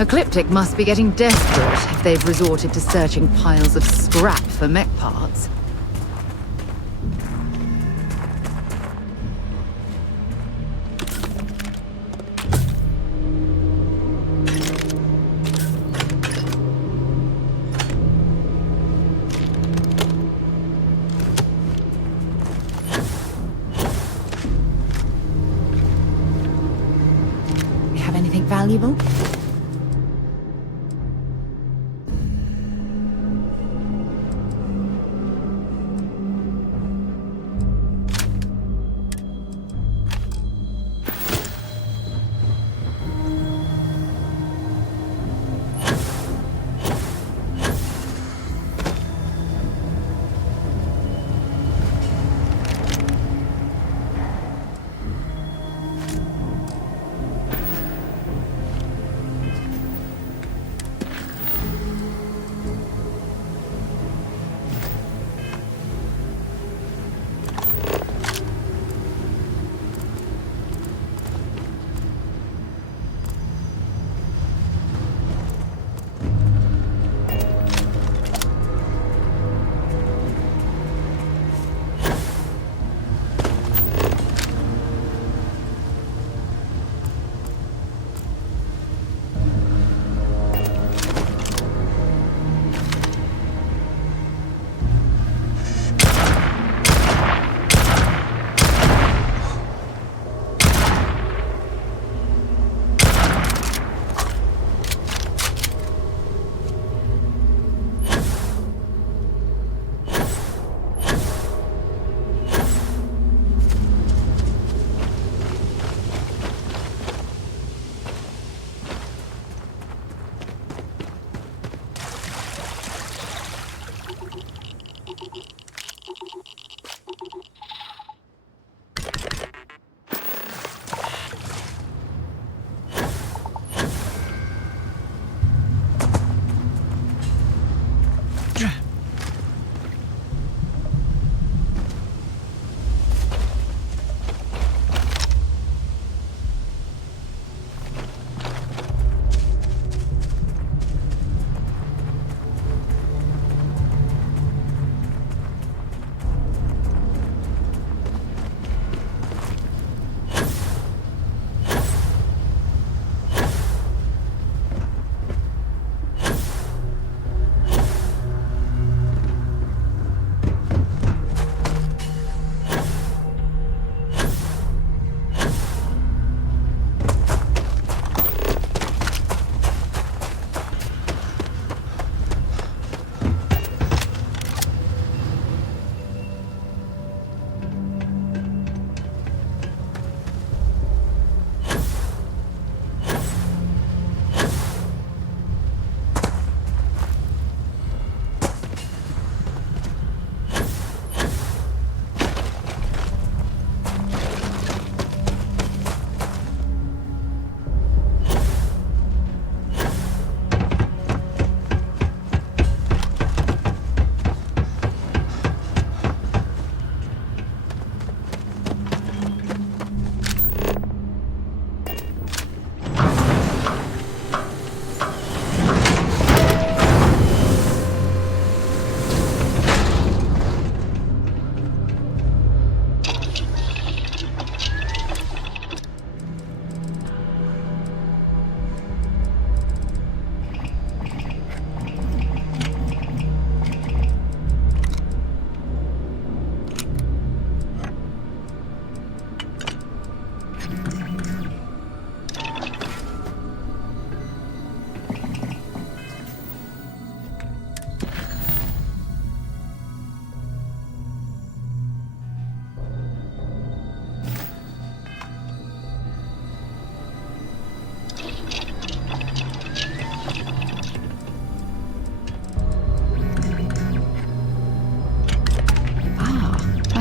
Ecliptic must be getting desperate if they've resorted to searching piles of scrap for mech parts. You have anything valuable?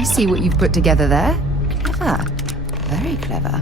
See what you've put together there? Clever. Very clever.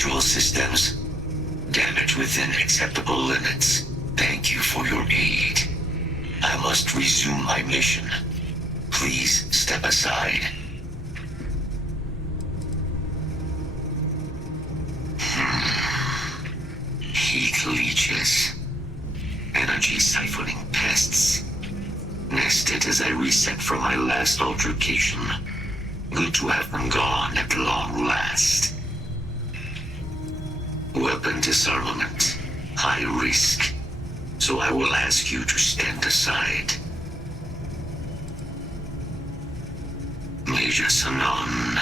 visual systems. Damage within acceptable limits. Thank you for your aid. I must resume my mission. Please step aside. Heat leeches. Energy siphoning pests. Nested as I reset from my last altercation. Good to have them gone at long last. Weapon disarmament. High risk. So I will ask you to stand aside. Major Sanon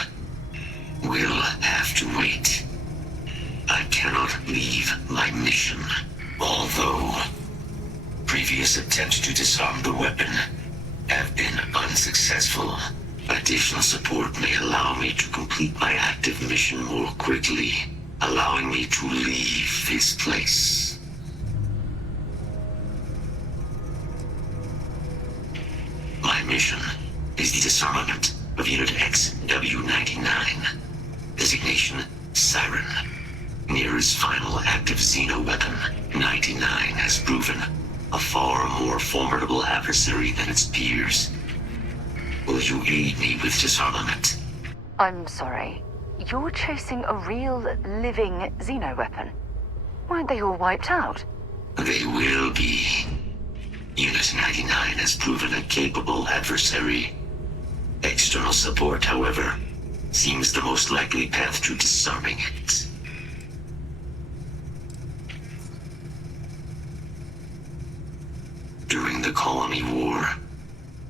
will have to wait. I cannot leave my mission, although previous attempts to disarm the weapon have been unsuccessful. Additional support may allow me to complete my active mission more quickly, allowing me to leave this place. My mission is the disarmament of Unit XW-99. Designation, Siren. Nearest final active Xeno weapon, 99 has proven a far more formidable adversary than its peers. Will you aid me with disarmament? I'm sorry. You're chasing a real, living Xeno weapon. Weren't they all wiped out? They will be. Unit 99 has proven a capable adversary. External support, however, seems the most likely path to disarming it. During the Colony War,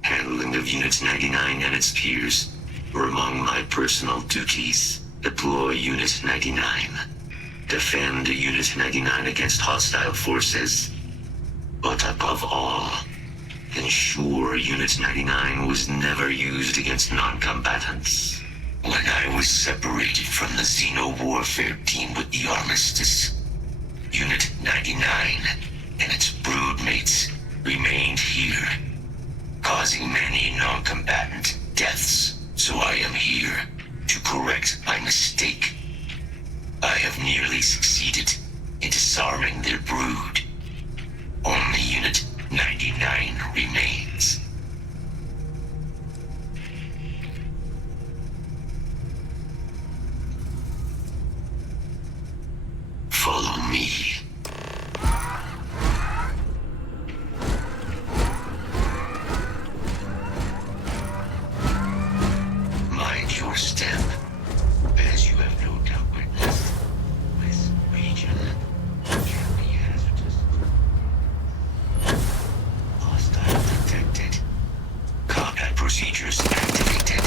handling of Unit 99 and its peers were among my personal duties. Deploy Unit 99. Defend Unit 99 against hostile forces. But above all, ensure Unit 99 was never used against non-combatants. When I was separated from the Xeno warfare team with the Armistice, Unit 99 and its broodmates remained here, causing many non-combatant deaths. So I am here to correct my mistake. I have nearly succeeded in disarming their brood. Only Unit 99 remains. Follow me. Mind your step, as you have no doubt witnessed. This region can be hazardous. Hostile detected. Combat procedures activated.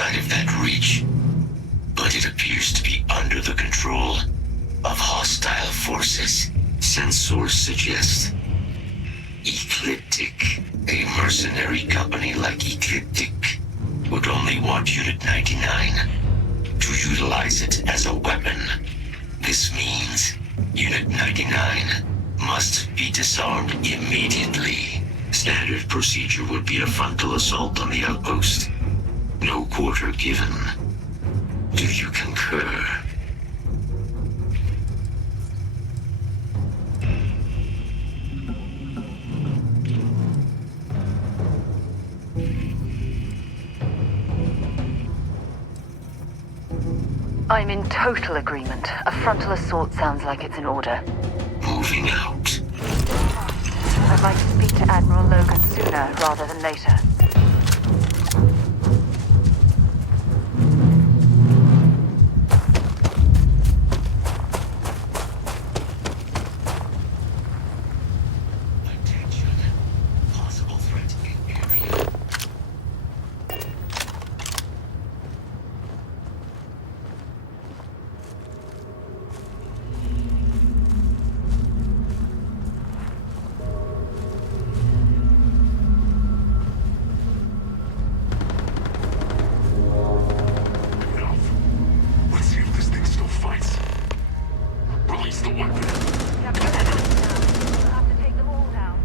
outside of that reach, but it appears to be under the control of hostile forces. Sensors suggest Ecliptic, a mercenary company like Ecliptic, would only want Unit 99 to utilize it as a weapon. This means Unit 99 must be disarmed immediately. Standard procedure would be a frontal assault on the outpost. No quarter given. Do you concur? I'm in total agreement. A frontal assault sounds like it's in order. Moving out. I'd like to speak to Admiral Logan sooner rather than later. Attention. Possible threat in area. Let's see if this thing still fights. Release the weapon. We'll have to take them all down.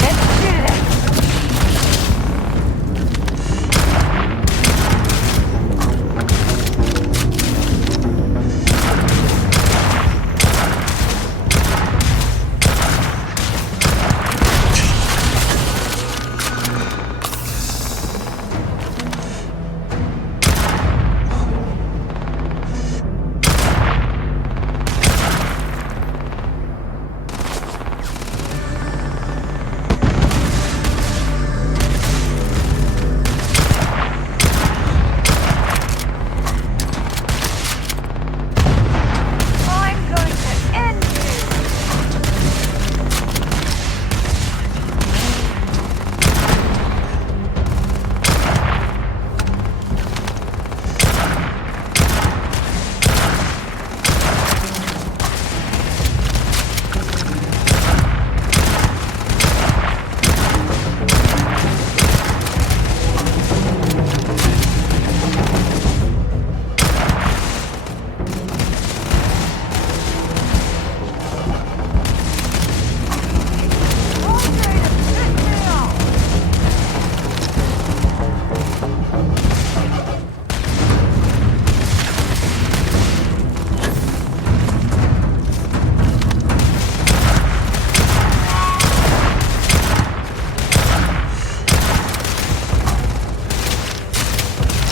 Let's do this! I'm going to end you!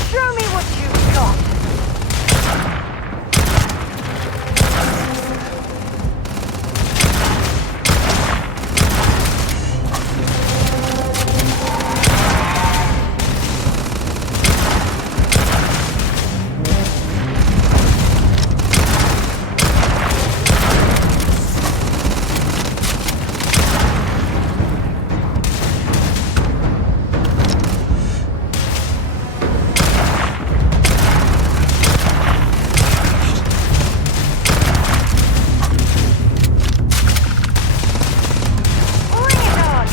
Show me what you've got! Bring it on!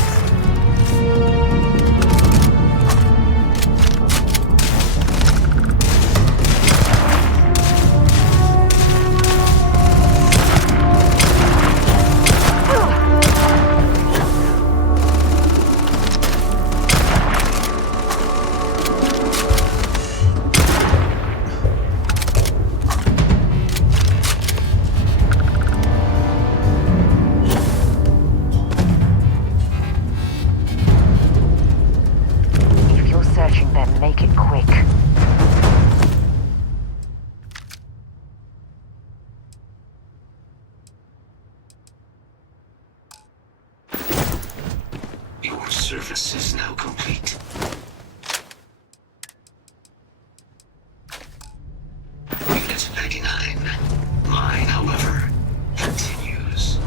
If you're searching them, make it quick. service is now complete. Unit 99. Mine, however, continues.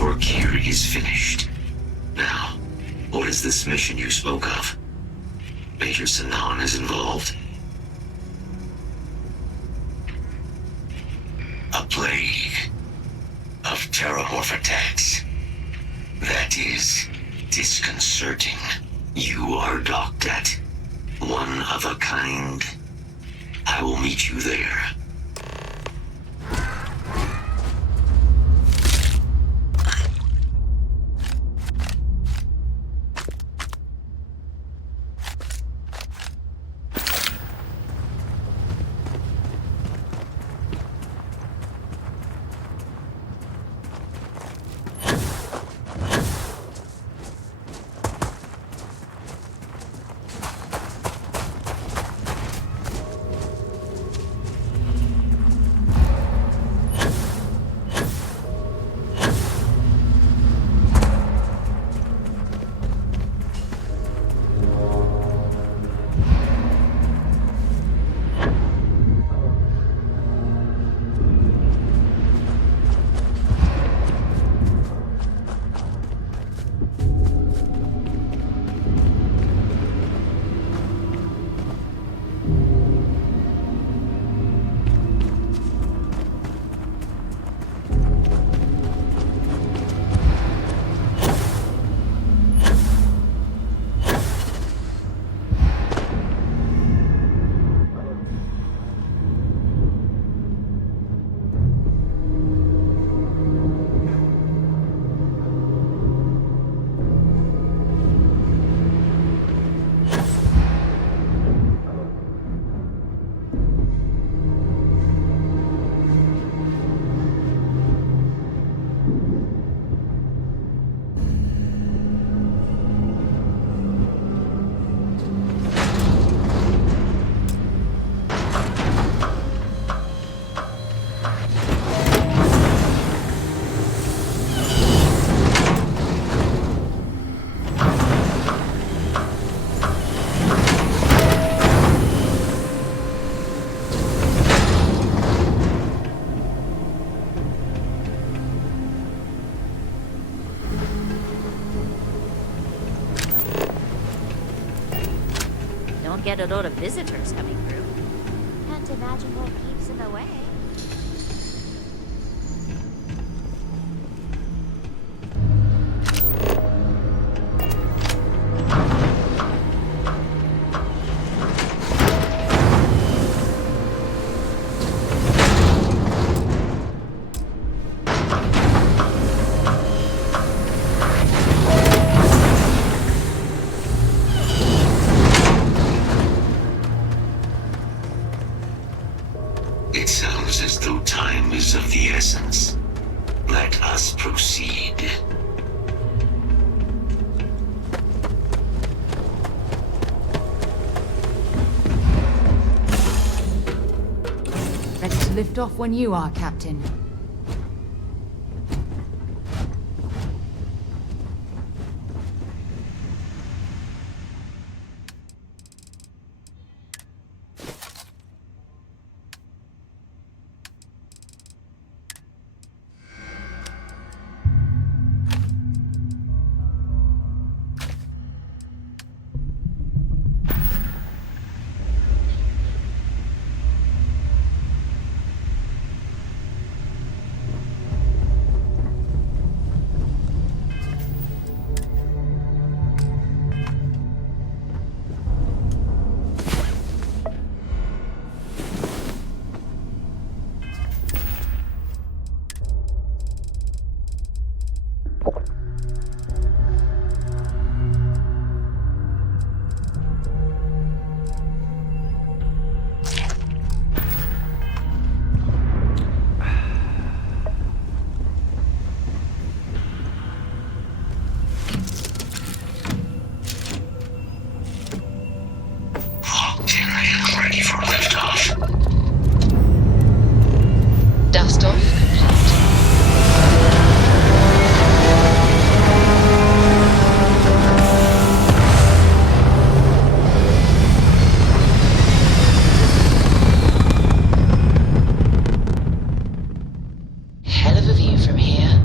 Work here is finished. Now, what is this mission you spoke of? Major Sanan is involved. A plague of terramorph attacks. That is disconcerting. You are docked at one of a kind. I will meet you there. get a lot of visitors coming through. Can't imagine what keeps them away. It sounds as though time is of the essence. Let us proceed. Ready to lift off when you are, Captain. Ready for liftoff. Dust off complete. Hell of a view from here.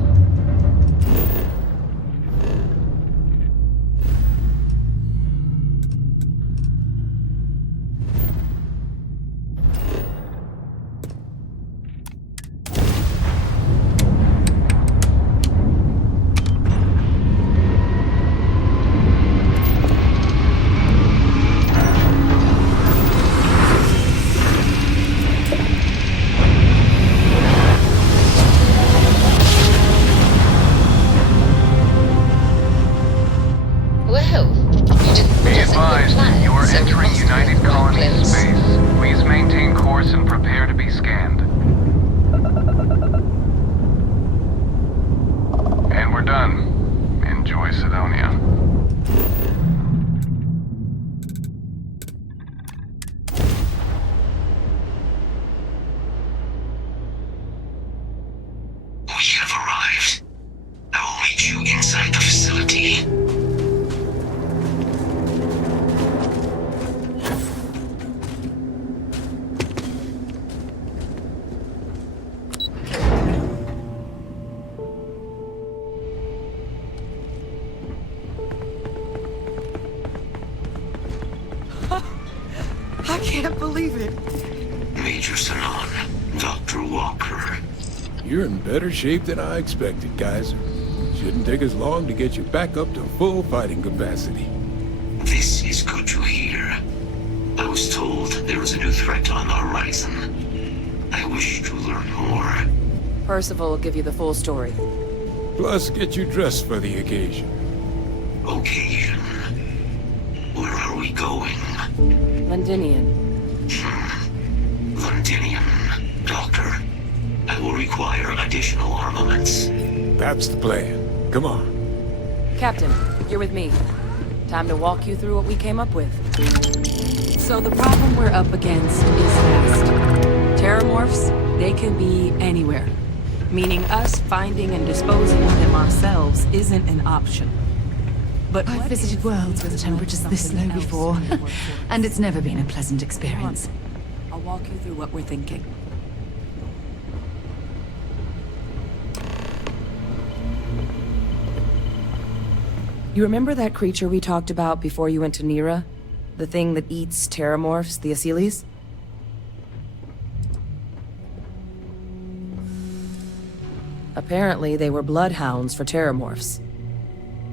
Well, you didn't Be put us in good advised, plans, you are so we entering must United move quite Colony close. space. Please maintain course and prepare to be scanned. And we're done. Enjoy Sidonia. We have arrived. I will meet you inside the facility. I can't believe it. Major Sanon, Dr. Walker. You're in better shape than I expected, Kaiser. Shouldn't take us long to get you back up to full fighting capacity. This is good to hear. I was told there was a new threat on the horizon. I wish to learn more. Percival will give you the full story. Plus, get you dressed for the occasion. Occasion. Where are we going? Londinian. Londinium. Doctor, I will require additional armaments. That's the plan. Come on. Captain, you're with me. Time to walk you through what we came up with. So the problem we're up against is vast. Terramorphs, they can be anywhere. Meaning us finding and disposing of them ourselves isn't an option. But I've visited worlds with temperatures this low before, and it's never been a pleasant experience. I'll walk you through what we're thinking. You remember that creature we talked about before you went to Nira? The thing that eats terramorphs, the Asyles? Apparently, they were bloodhounds for terramorphs.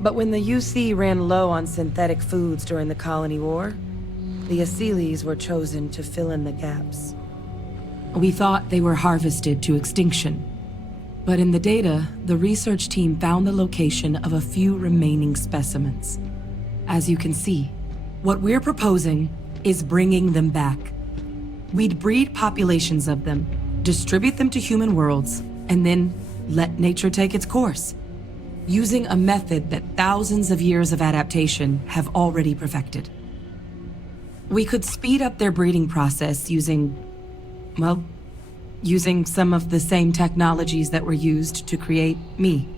But when the UC ran low on synthetic foods during the Colony War, the Asyles were chosen to fill in the gaps. We thought they were harvested to extinction. But in the data, the research team found the location of a few remaining specimens. As you can see, what we're proposing is bringing them back. We'd breed populations of them, distribute them to human worlds, and then let nature take its course, using a method that thousands of years of adaptation have already perfected. We could speed up their breeding process using some of the same technologies that were used to create me.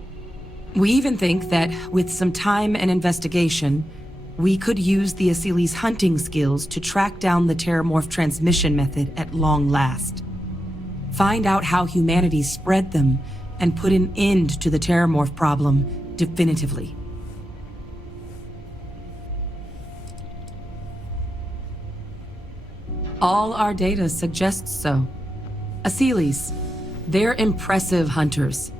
We even think that with some time and investigation, we could use the Asyles' hunting skills to track down the terramorph transmission method at long last. Find out how humanity spread them and put an end to the terramorph problem definitively. All our data suggests so. Asyles, they're impressive hunters.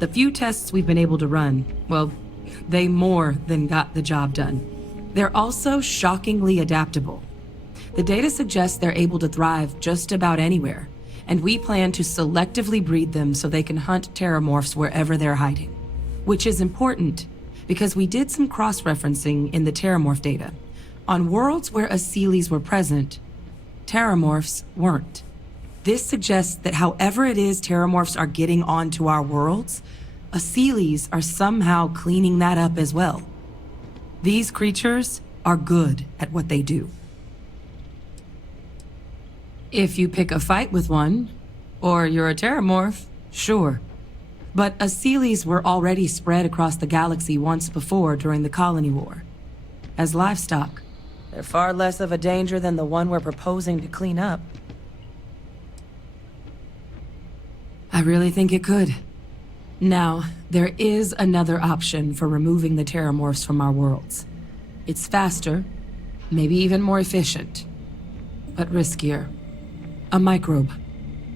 The few tests we've been able to run, well, they more than got the job done. They're also shockingly adaptable. The data suggests they're able to thrive just about anywhere, and we plan to selectively breed them so they can hunt terramorphs wherever they're hiding. Which is important, because we did some cross-referencing in the terramorph data. On worlds where Asyles were present, terramorphs weren't. This suggests that however it is terramorphs are getting onto our worlds, Asyles are somehow cleaning that up as well. These creatures are good at what they do. If you pick a fight with one, or you're a terramorph, sure. But Asyles were already spread across the galaxy once before during the Colony War. As livestock, they're far less of a danger than the one we're proposing to clean up. I really think it could. Now, there is another option for removing the terramorphs from our worlds. It's faster, maybe even more efficient, but riskier. A microbe.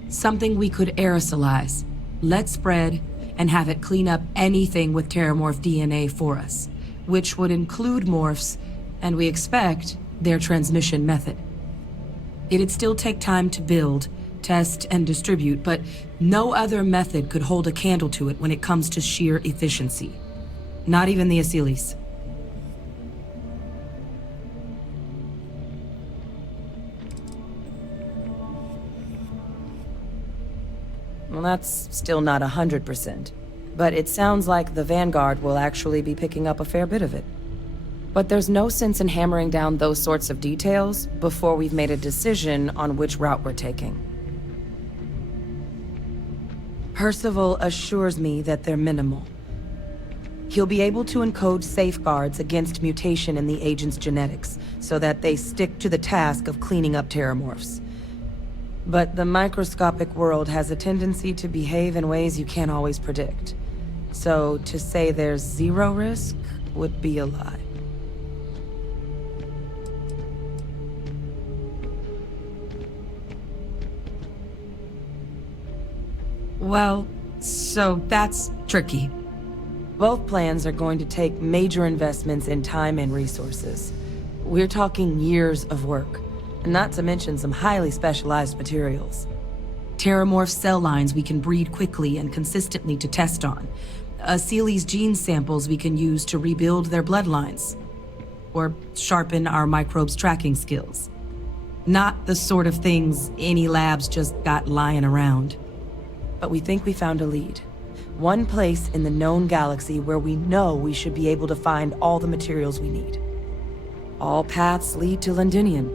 Something we could aerosolize, let spread, and have it clean up anything with terramorph DNA for us, which would include morphs, and we expect their transmission method. It'd still take time to build, test, and distribute, but no other method could hold a candle to it when it comes to sheer efficiency. Not even the Asyles. Well, that's still not 100%, but it sounds like the Vanguard will actually be picking up a fair bit of it. But there's no sense in hammering down those sorts of details before we've made a decision on which route we're taking. Percival assures me that they're minimal. He'll be able to encode safeguards against mutation in the agent's genetics, so that they stick to the task of cleaning up terramorphs. But the microscopic world has a tendency to behave in ways you can't always predict. So to say there's zero risk would be a lie. Well, so that's tricky. Both plans are going to take major investments in time and resources. We're talking years of work, not to mention some highly specialized materials. Terramorph cell lines we can breed quickly and consistently to test on. Asyles gene samples we can use to rebuild their bloodlines. Or sharpen our microbes tracking skills. Not the sort of things any labs just got lying around. But we think we found a lead. One place in the known galaxy where we know we should be able to find all the materials we need. All paths lead to Londinium.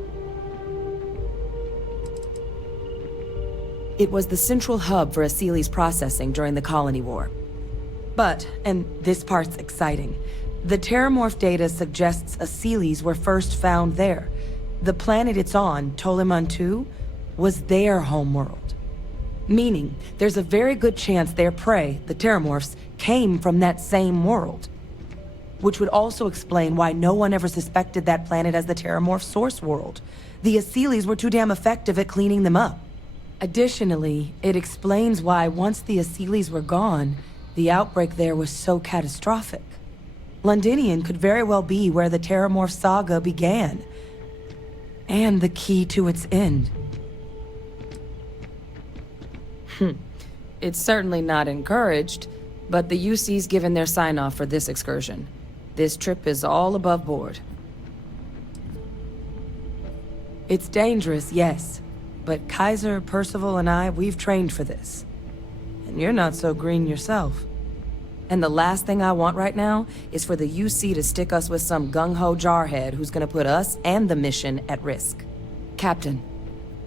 It was the central hub for Asyles processing during the Colony War. But, and this part's exciting, the terramorph data suggests Asyles were first found there. The planet it's on, Toliman 2, was their homeworld. Meaning, there's a very good chance their prey, the terramorphs, came from that same world. which would also explain why no one ever suspected that planet as the Terramorph source world. The Aseles were too damn effective at cleaning them up. Additionally, it explains why once the Aseles were gone, the outbreak there was so catastrophic. Londinian could very well be where the Terramorph saga began, and the key to its end. It's certainly not encouraged, but the UC's given their sign-off for this excursion. This trip is all above board. It's dangerous, yes, but Kaiser, Percival, and I, we've trained for this. And you're not so green yourself. And the last thing I want right now is for the UC to stick us with some gung-ho jarhead who's gonna put us and the mission at risk. Captain,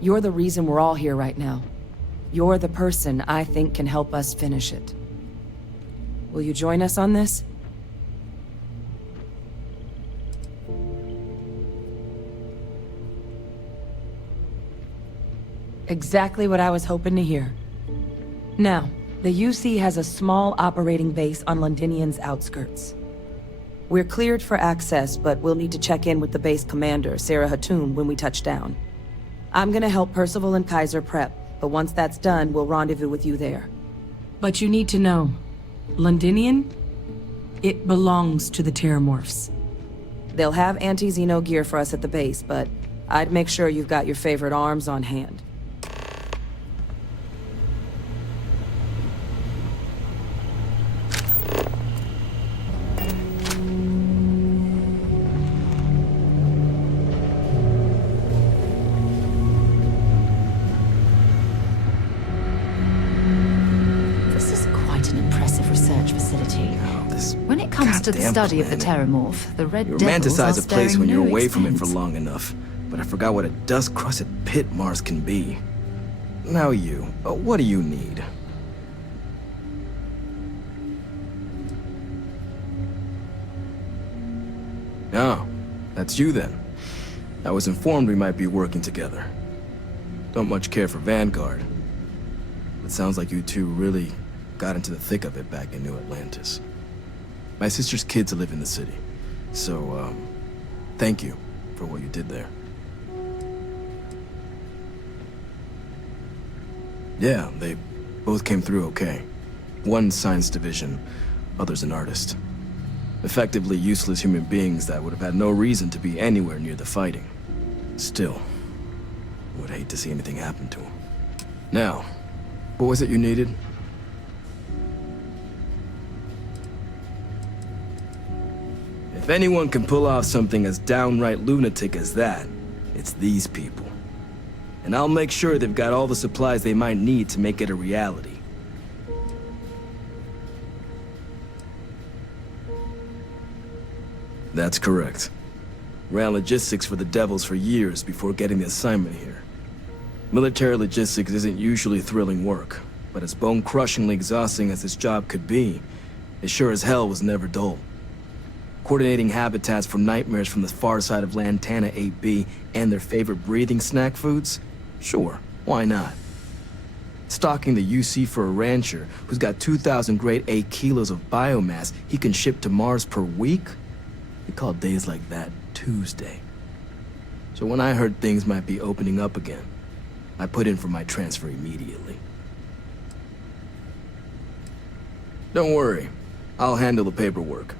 you're the reason we're all here right now. You're the person I think can help us finish it. Will you join us on this? Exactly what I was hoping to hear. Now, the UC has a small operating base on Londinian's outskirts. We're cleared for access, but we'll need to check in with the base commander, Sarah Hatoum, when we touch down. I'm gonna help Percival and Kaiser prep, but once that's done, we'll rendezvous with you there. But you need to know, Londinian, it belongs to the Terramorphs. They'll have anti-Xeno gear for us at the base, but I'd make sure you've got your favorite arms on hand. When it comes to the study of the Terramorph, the Red You Devils are romanticize a place sparing when you're no away from it for expense. long enough, but I forgot what a dust-crusted pit Mars can be. Now what do you need? Oh, that's you then. I was informed we might be working together. Don't much care for Vanguard. It sounds like you two really got into the thick of it back in New Atlantis. My sister's kids live in the city, so, thank you for what you did there. Yeah, they both came through okay. One science division, other's an artist. Effectively useless human beings that would have had no reason to be anywhere near the fighting. Still, would hate to see anything happen to them. Now, what was it you needed? If anyone can pull off something as downright lunatic as that, it's these people. And I'll make sure they've got all the supplies they might need to make it a reality. That's correct. Ran logistics for the Devils for years before getting the assignment here. Military logistics isn't usually thrilling work, but as bone-crushingly exhausting as this job could be, it sure as hell was never dull. Coordinating habitats for nightmares from the far side of Lantana 8B and their favorite breathing snack foods? Sure, why not? Stocking the UC for a rancher who's got 2,000 grade A kilos of biomass he can ship to Mars per week? We call days like that Tuesday. So when I heard things might be opening up again, I put in for my transfer immediately. Don't worry, I'll handle the paperwork.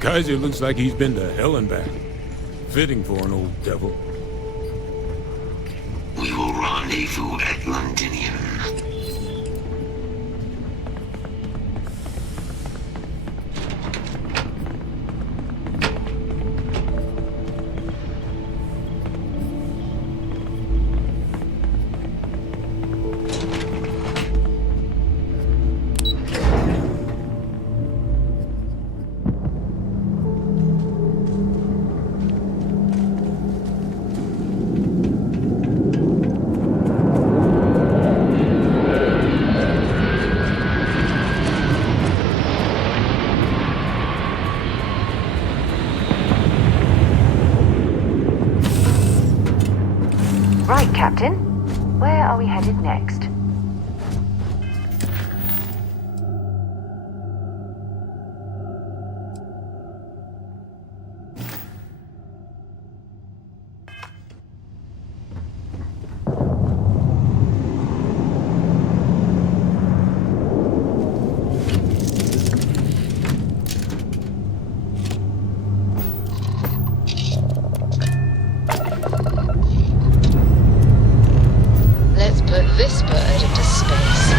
Kaiser looks like he's been to hell and back. Fitting for an old devil. We will rendezvous at Londinium. Right, Captain. Where are we headed next? Let's put this bird into space.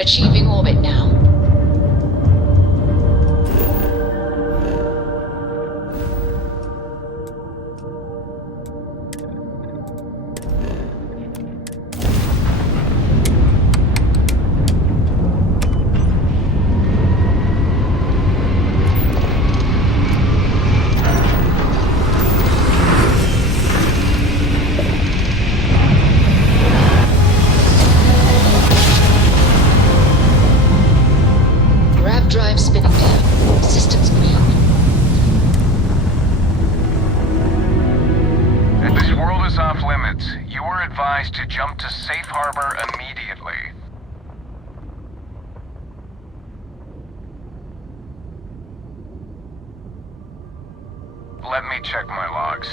Achieving orbit now. Grav drive spinning down. Systems green. This world is off limits. You were advised to jump to safe harbor immediately. Let me check my logs.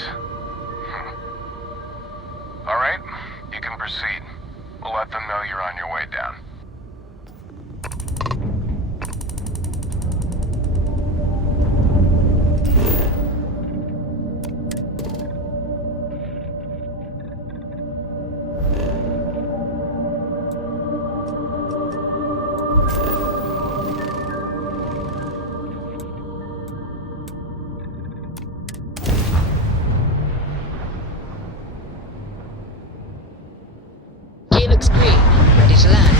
All right, you can proceed. We'll let them know you're on your way down. Gear looks green. Ready to land.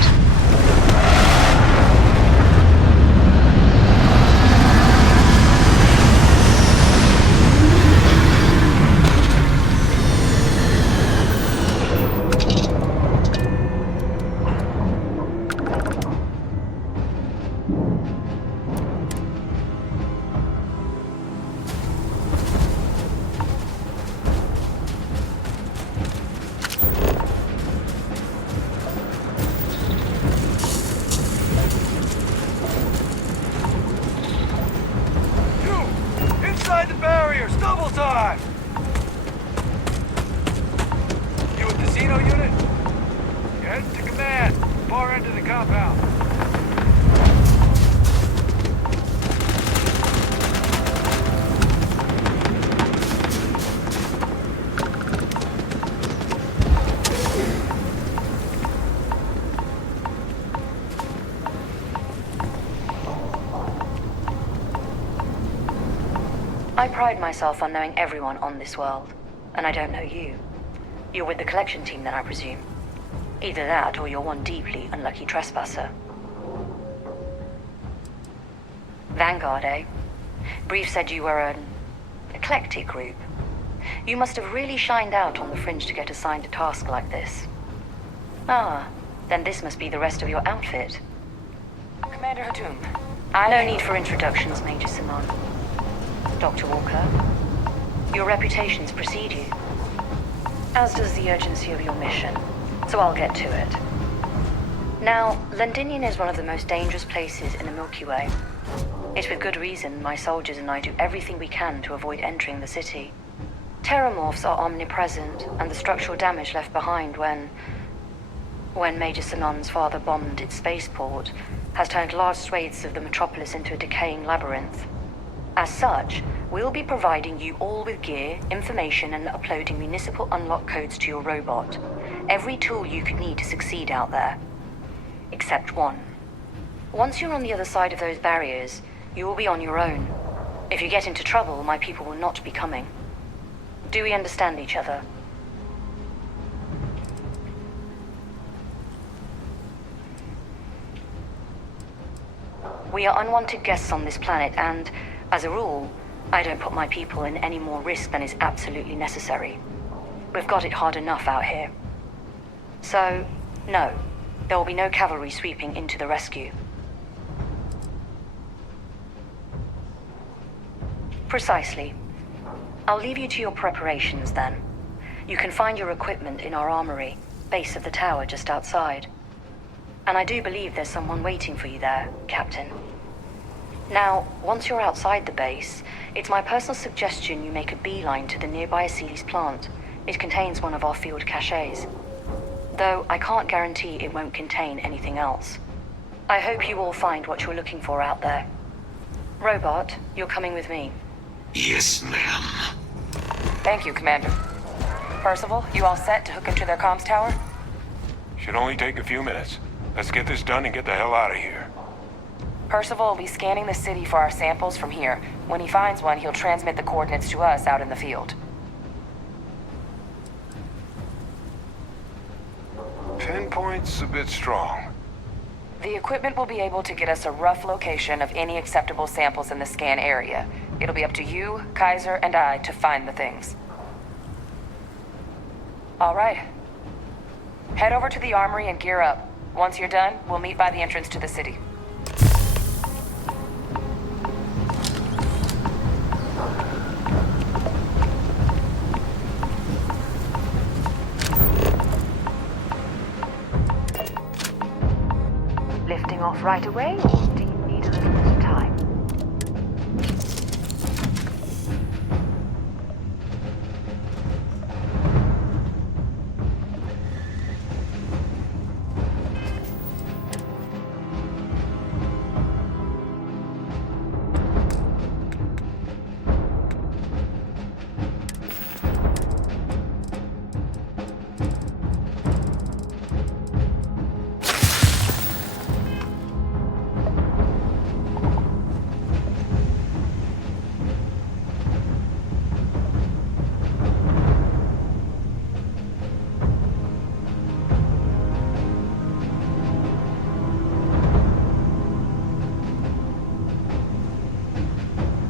Inside the barriers, double time! You with the Xeno unit? You're heading to command, far end of the compound. I pride myself on knowing everyone on this world, and I don't know you. You're with the collection team then, I presume. Either that, or you're one deeply unlucky trespasser. Vanguard, eh? Brief said you were an eclectic group. You must have really shined out on the fringe to get assigned a task like this. Ah, then this must be the rest of your outfit. Commander Hatum. No need for introductions, Major Simon. Dr. Walker, your reputations precede you, as does the urgency of your mission, so I'll get to it. Now, Londinium is one of the most dangerous places in the Milky Way. It's with good reason my soldiers and I do everything we can to avoid entering the city. Terramorphs are omnipresent, and the structural damage left behind when Major Sinan's father bombed its spaceport has turned large swathes of the metropolis into a decaying labyrinth. As such, we'll be providing you all with gear, information, and uploading municipal unlock codes to your robot. Every tool you could need to succeed out there. Except one. Once you're on the other side of those barriers, you will be on your own. If you get into trouble, my people will not be coming. Do we understand each other? We are unwanted guests on this planet, and, as a rule, I don't put my people in any more risk than is absolutely necessary. We've got it hard enough out here. So, no, there will be no cavalry sweeping into the rescue. Precisely. I'll leave you to your preparations then. You can find your equipment in our armory, base of the tower just outside. And I do believe there's someone waiting for you there, Captain. Now, once you're outside the base, it's my personal suggestion you make a beeline to the nearby Aceles plant. It contains one of our field caches. Though I can't guarantee it won't contain anything else. I hope you all find what you're looking for out there. Robot, you're coming with me. Yes, ma'am. Thank you, Commander. Percival, you all set to hook into their comms tower? Should only take a few minutes. Let's get this done and get the hell out of here. Percival will be scanning the city for our samples from here. When he finds one, he'll transmit the coordinates to us out in the field. Pinpoint's a bit strong. The equipment will be able to get us a rough location of any acceptable samples in the scan area. It'll be up to you, Kaiser, and I to find the things. All right. Head over to the armory and gear up. Once you're done, we'll meet by the entrance to the city. Lifting off right away, or